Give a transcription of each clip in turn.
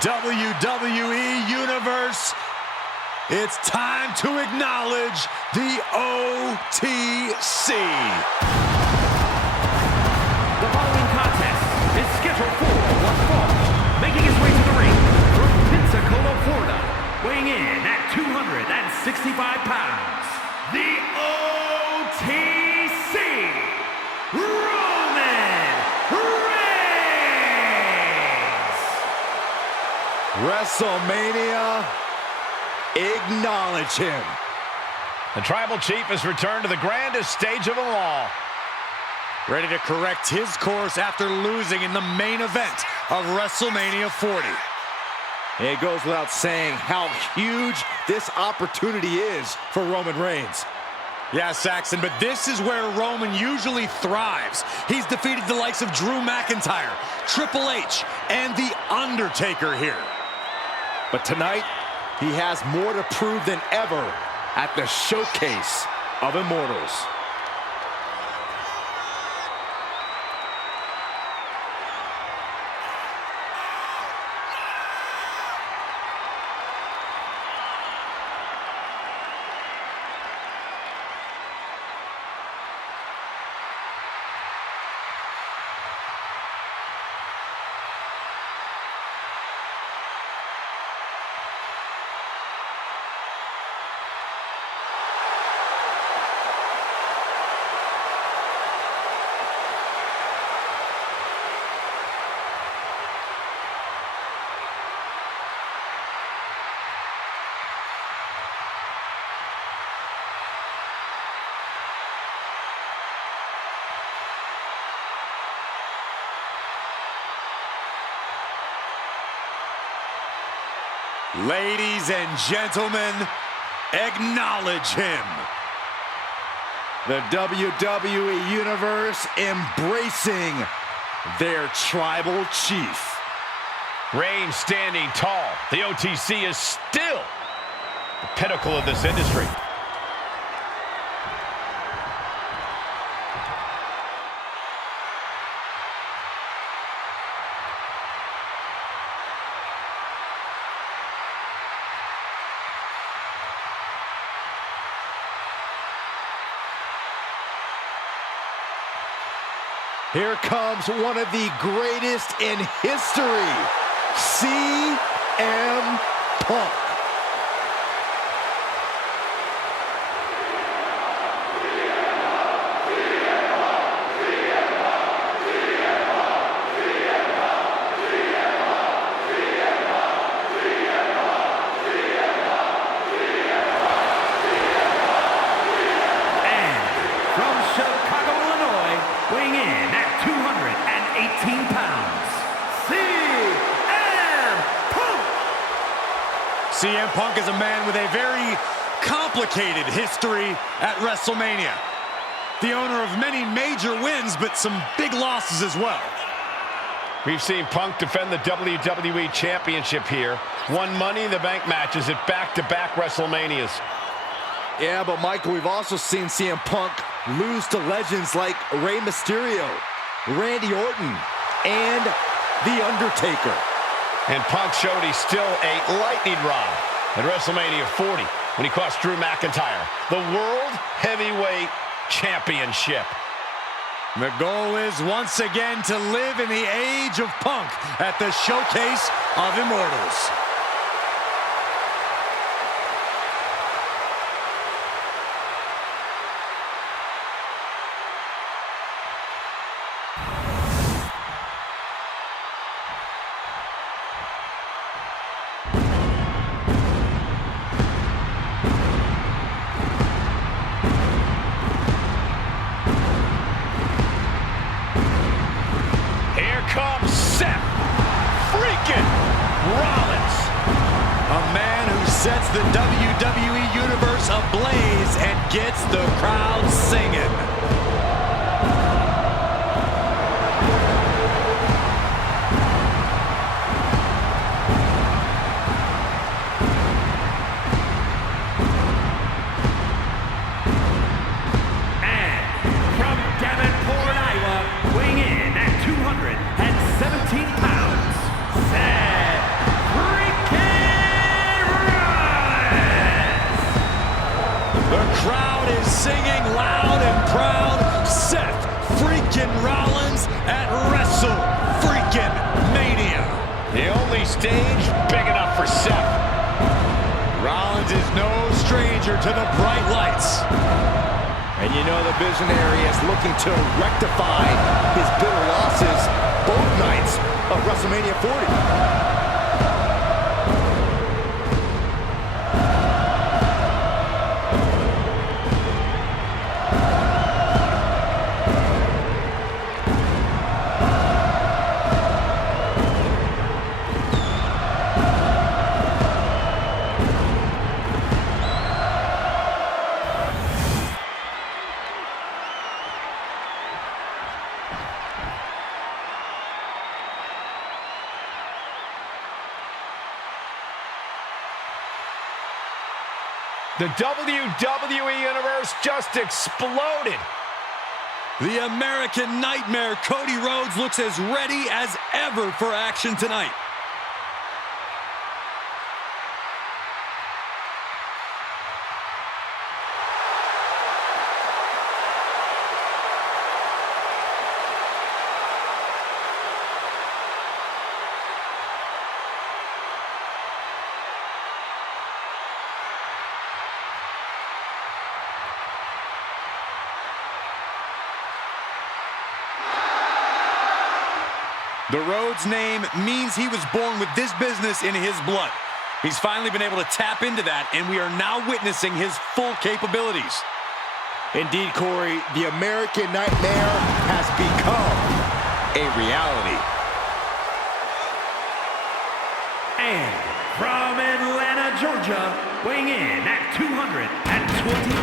WWE Universe, it's time to acknowledge the OTC. The following contest is scheduled for one fall, making his way to the ring from Pensacola, Florida, weighing in at 265 pounds, the OTC, Roman Reigns! WrestleMania, acknowledge him. The Tribal Chief has returned to the grandest stage of them all. Ready to correct his course after losing in the main event of WrestleMania 40. It goes without saying how huge this opportunity is for Roman Reigns. Yeah, Saxon, but this is where Roman usually thrives. He's defeated the likes of Drew McIntyre, Triple H, and The Undertaker here. But tonight, he has more to prove than ever at the Showcase of Immortals. Ladies and gentlemen, acknowledge him. The WWE Universe embracing their Tribal Chief. Reigns standing tall. The OTC is still the pinnacle of this industry. Here comes one of the greatest in history, CM Punk. CM Punk is a man with a very complicated history at WrestleMania. The owner of many major wins, but some big losses as well. We've seen Punk defend the WWE Championship here, won Money in the Bank matches at back-to-back WrestleManias. Yeah, but Michael, we've also seen CM Punk lose to legends like Rey Mysterio, Randy Orton, and The Undertaker. And Punk showed he's still a lightning rod at WrestleMania 40 when he cost Drew McIntyre the World Heavyweight Championship. The goal is once again to live in the age of Punk at the Showcase of Immortals. Comes Seth freaking Rollins. A man who sets the WWE Universe ablaze and gets the crowd singing. stage big enough for Seth. Rollins is no stranger to the bright lights. And you know the visionary is looking to rectify his bitter losses both nights of WrestleMania 40. The WWE Universe just exploded. The American Nightmare, Cody Rhodes, looks as ready as ever for action tonight. The Rhodes name means he was born with this business in his blood. He's finally been able to tap into that, and we are now witnessing his full capabilities. Indeed, Corey, the American Nightmare has become a reality. And from Atlanta, Georgia, weighing in at 220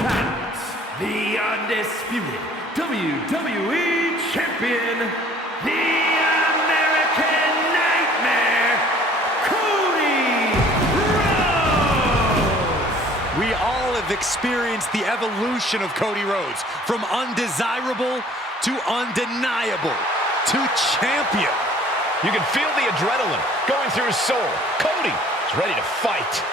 pounds, the undisputed WWE Champion, the American Nightmare, Cody Rhodes! We all have experienced the evolution of Cody Rhodes, from undesirable to undeniable to champion. You can feel the adrenaline going through his soul. Cody is ready to fight.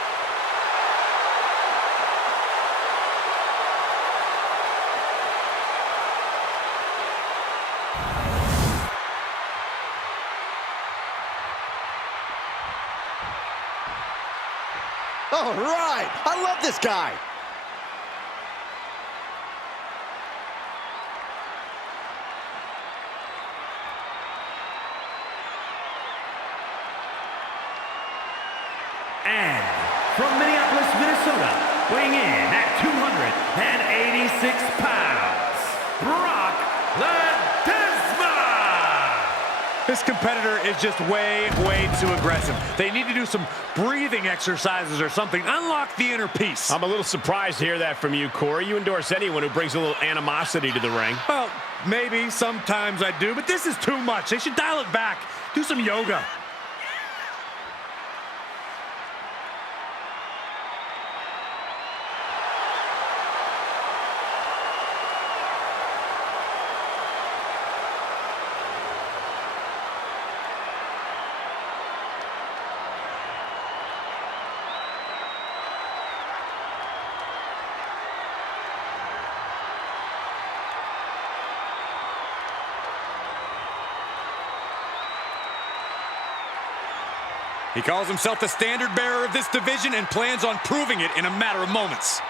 All right, I love this guy. And from Minneapolis, Minnesota, weighing in at 286 pounds, Brock Lesnar! This competitor is just way too aggressive. They need to do some breathing exercises or something. Unlock the inner peace. I'm a little surprised to hear that from you, Corey. You endorse anyone who brings a little animosity to the ring. Well, maybe sometimes I do, but this is too much. They should dial it back. Do some yoga. He calls himself the standard bearer of this division and plans on proving it in a matter of moments.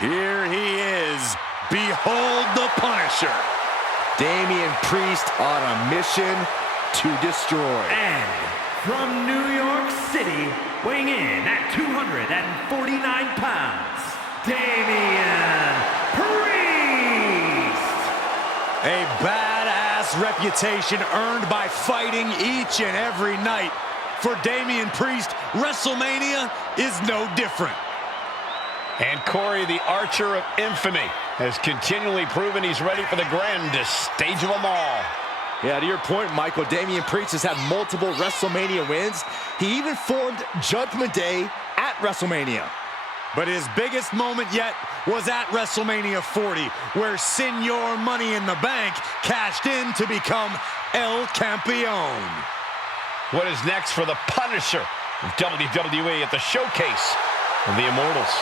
Here he is. Behold the Punisher. Damian Priest on a mission to destroy. And from New York City, weighing in at 249 pounds, Damian Priest! A badass reputation earned by fighting each and every night. For Damian Priest, WrestleMania is no different. And Corey, the Archer of Infamy, has continually proven he's ready for the grandest stage of them all. Yeah, to your point, Michael, Damian Priest has had multiple WrestleMania wins. He even formed Judgment Day at WrestleMania. But his biggest moment yet was at WrestleMania 40, where Senor Money in the Bank cashed in to become El Campeon. What is next for the Punisher of WWE at the Showcase of the Immortals?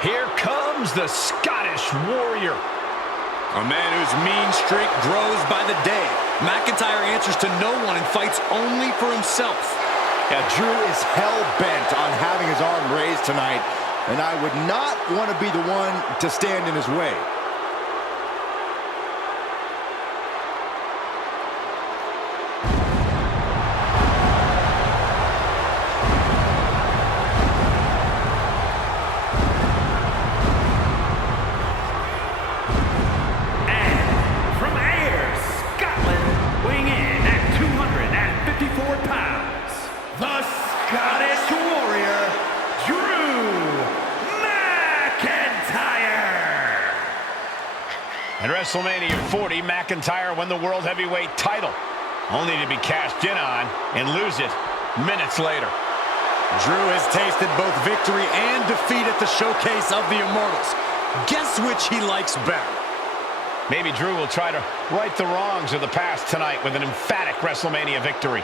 Here comes the Scottish Warrior. A man whose mean streak grows by the day. McIntyre answers to no one and fights only for himself. Yeah, Drew is hell-bent on having his arm raised tonight, and I would not want to be the one to stand in his way. Scottish Warrior, Drew McIntyre. At WrestleMania 40, McIntyre won the World Heavyweight title, only to be cashed in on and lose it minutes later. Drew has tasted both victory and defeat at the Showcase of the Immortals. Guess which he likes better? Maybe Drew will try to right the wrongs of the past tonight with an emphatic WrestleMania victory.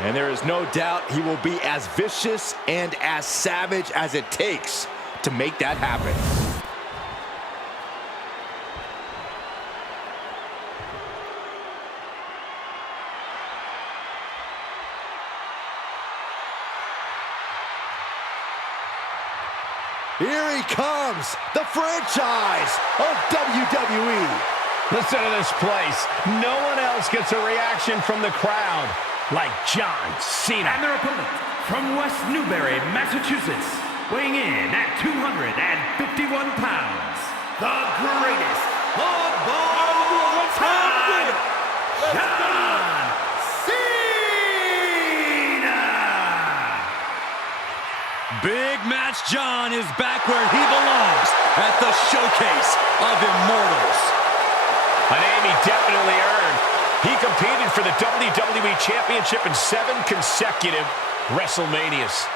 And there is no doubt he will be as vicious and as savage as it takes to make that happen. Here he comes, the franchise of WWE. Listen to this place. No one else gets a reaction from the crowd like John Cena. And their opponent from West Newbury, Massachusetts, weighing in at 251 pounds, the greatest of all time, John Cena! Big Match John is back where he belongs at the Showcase of Immortals. A name he definitely earned. He competed for the WWE Championship in 7 consecutive WrestleManias.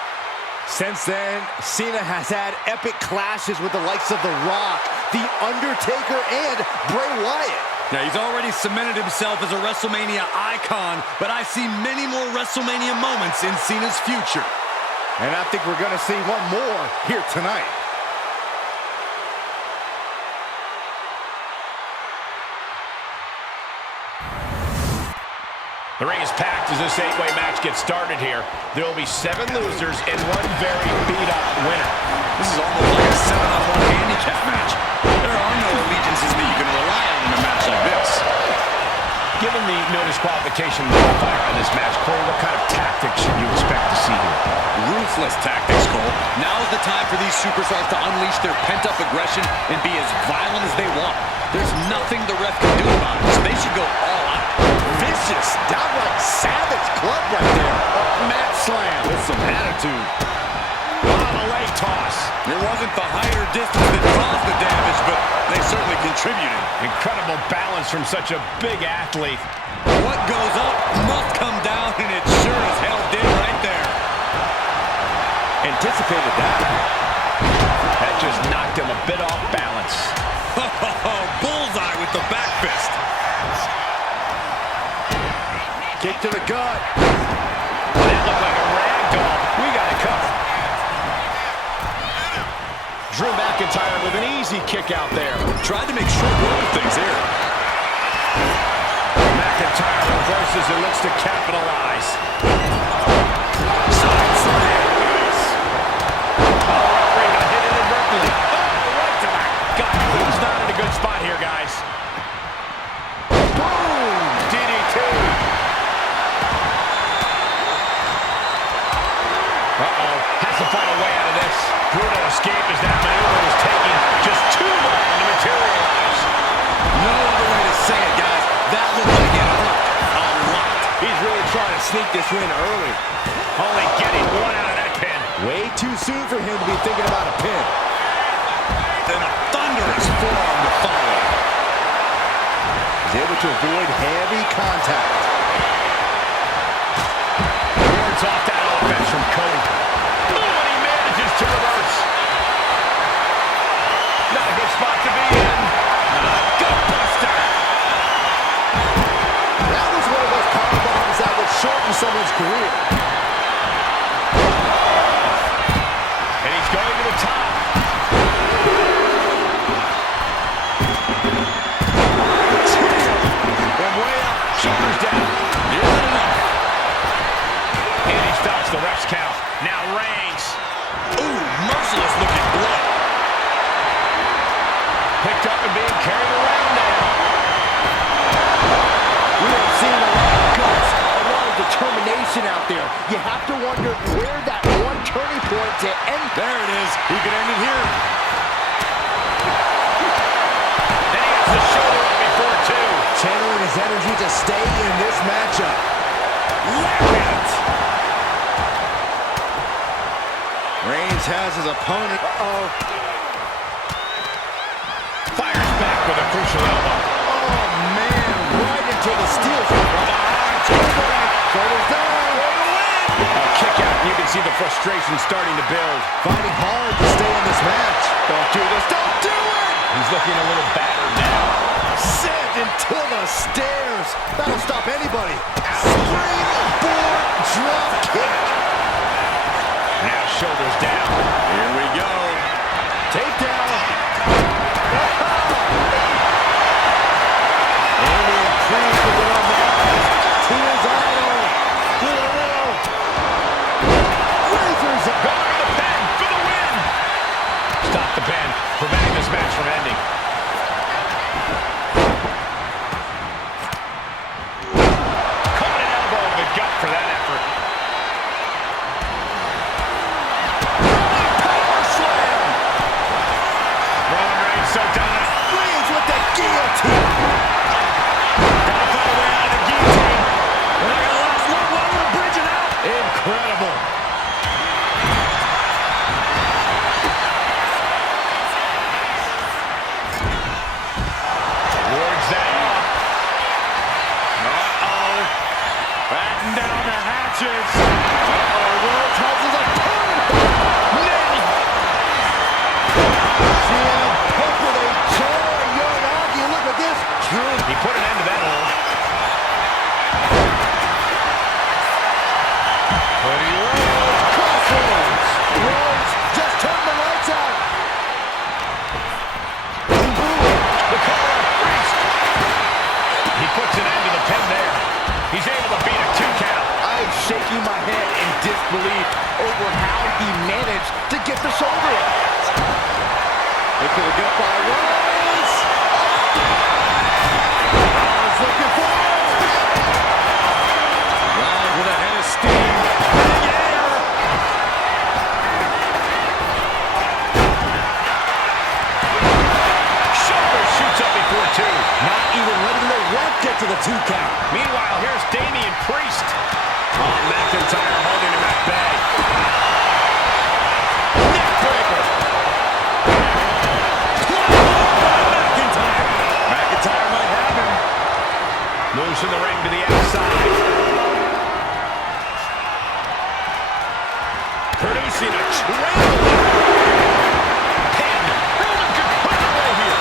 Since then, Cena has had epic clashes with the likes of The Rock, The Undertaker, and Bray Wyatt. Now, he's already cemented himself as a WrestleMania icon, but I see many more WrestleMania moments in Cena's future. And I think we're going to see one more here tonight. The ring is packed as this 8-way match gets started here. There will be 7 losers and 1 very beat-up winner. This is almost like a 7-on-1 handicap match. There are no allegiances that you can rely on in a match like this. Given the no disqualification modifier on this match, Corey, what kind of tactics should you expect to see here? Ruthless tactics, Cole. Now is the time for these superstars to unleash their pent-up aggression and be as violent as they want. There's nothing the ref can do about it, so they should go all out. Vicious, downright savage club right there. Mat slam with some attitude. On a leg toss. It wasn't the height or distance that caused the damage, but they certainly contributed. Incredible balance from such a big athlete. What goes up must come down, and it sure as hell did right there. Anticipated that. That just knocked him a bit off balance. Bullseye with the back fist. Kick to the gut. That looked like a rag doll. We got it covered. Drew McIntyre with an easy kick out there. Tried to make short work of things here. McIntyre reverses and looks to capitalize. Side slam. Oh, referee got hit inadvertently. Oh, right to the gut. He's not in a good spot here, guys. Boom! DDT. to sneak this win early. Only getting one out of that pin. Way too soon for him to be thinking about a pin. Then a thunderous forearm to follow. He's able to avoid heavy contact. Wards off that offense from Cody. Oh, and he manages to reverse. Not a good spot to be in. Gut buster. That was one of those power bombs that would shorten someone's career. And he's going to the top. From way up, shoulders down. Not enough. And he stops the ref's count. Now Reigns. Ooh, merciless looking blood. Picked up and being carried around now. We have seen a lot of guts, a lot of determination out there. You have to wonder where that one turning point to end. There it is. He could end it here. And he has the shoulder up before two. Channeling his energy to stay in this matchup. Lariat! Reigns has his opponent. Fires back with a crucial elbow. Oh, man. Right into the steel. Shoulders down. A kick out, and you can see the frustration starting to build. Fighting hard to stay in this match. Don't do this. Don't do it! He's looking a little battered now. Sent into the stairs. That'll stop anybody. Springboard drop kick. Now shoulders down. Here we go. Takedown. Damian Priest with an homage to his idol. With a little razors up. Going to the pen for the win. Stop the pen, preventing this match from ending. Caught an elbow in the gut for that effort. Power slam. Roman Reigns so done. Reigns with the guillotine. Gotta find a way out of the guillotine. They're not gonna last long while we're bridging out. Incredible. Wards that off. Batten down the hatches. Rhodes has his opponent. Nailed. CM Punk with a jaw. Young look at this. Drew. He put an end to that hold. Cody Rhodes. Crossroads. Rhodes just turned the lights out. The collar of Priest. He puts an end to the pin there. He's able to beat a 2 count. I'm shaking my head in disbelief over how he managed to get the shoulder up. Look at the gut by Rhodes. Rhodes looking for it. Rhodes with a head of steam. Big air. Shoulder shoots up before 2. Not even letting the ref get to the 2 count. Meanwhile, here's Damian Priest. Oh, McIntyre holding him at bay. Neckbreaker. McIntyre might have him. Moves from the ring to the outside. Producing a traveling pin. Roman could put it away here.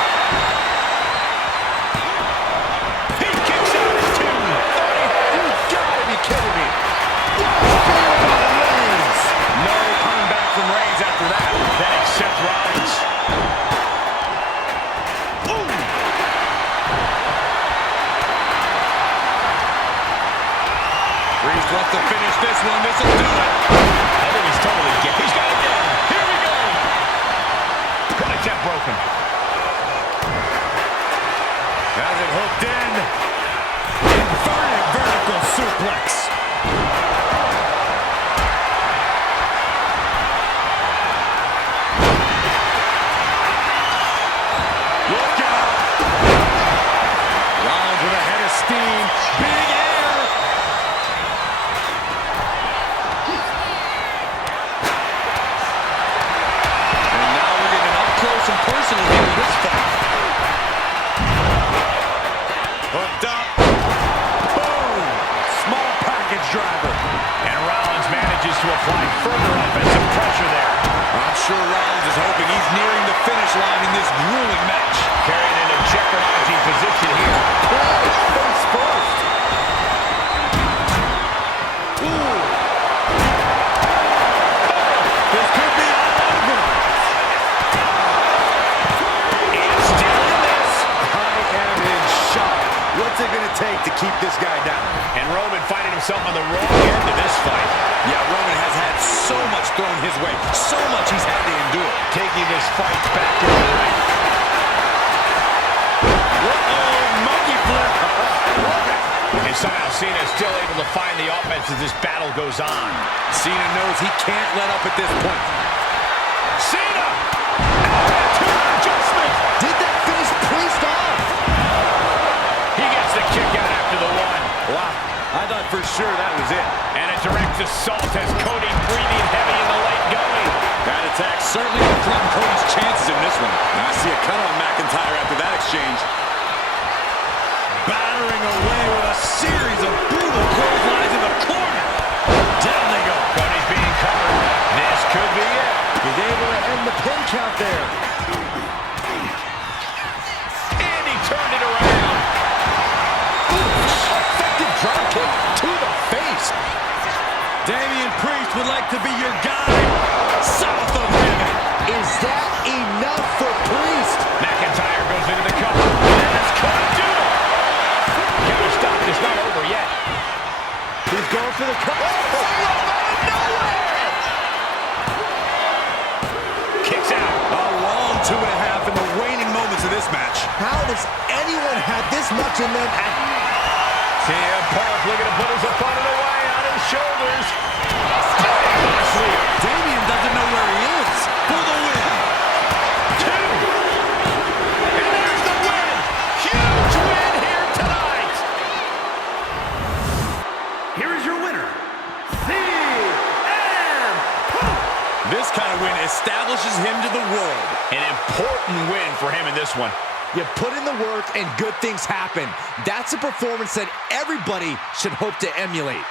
He kicks out at 2. You gotta be kidding me. Reigns. No coming back from Reigns after that. Then it's Seth Rollins. Priest wants to finish this one. This will do it. I think he's totally get. He's got it down. Here we go. Contact broken. Has it hooked in. Inverted vertical suplex. Look out. Rollins with a head of steam. Big air. applying further offensive pressure there. I'm sure Rollins is hoping he's nearing the finish line in this grueling match. Carrying into jeopardizing position here. Face first. Ooh. This could be all over. It's still in this. I am in shock. What's it going to take to keep this guy down? And Roman finding himself on the wrong end of this fight. Yeah, Roman has had so much thrown his way. So much he's had to endure. Taking this fight back to the ring. Uh-oh, monkey flip. And somehow Cena is still able to find the offense as this battle goes on. Cena knows he can't let up at this point. Cena! Adjustment! Did that finish Priest off? He gets the kick out after the one. Wow, I thought for sure that was it. And a direct assault has Cody breathing heavy in the late going. That attack certainly will threaten Cody's chances in this one. And I see a cut on McIntyre after that exchange. Battering away with a series of brutal clotheslines in the corner. Down they go. Cody's being covered. This could be it. He's able to end the pin count there. And he turned it around. Effective drop kick to the face. Damian Priest would like to be your guy. South of heaven. Is that enough for Priest? McIntyre goes into the cover. That's gonna do it. Counter stop is not over yet. He's going for the cover. Kicks out. A long 2.5 in the waning moments of this match. How does anyone have this much in them at... CM Punk looking to put his opponent away on his shoulders. Damian doesn't know where he is. For the win. 2. And there's the win. Huge win here tonight. Here is your winner, CM Punk. This kind of win establishes him to the world. An important win for him in this one. You put in the work and good things happen. That's a performance that everybody should hope to emulate.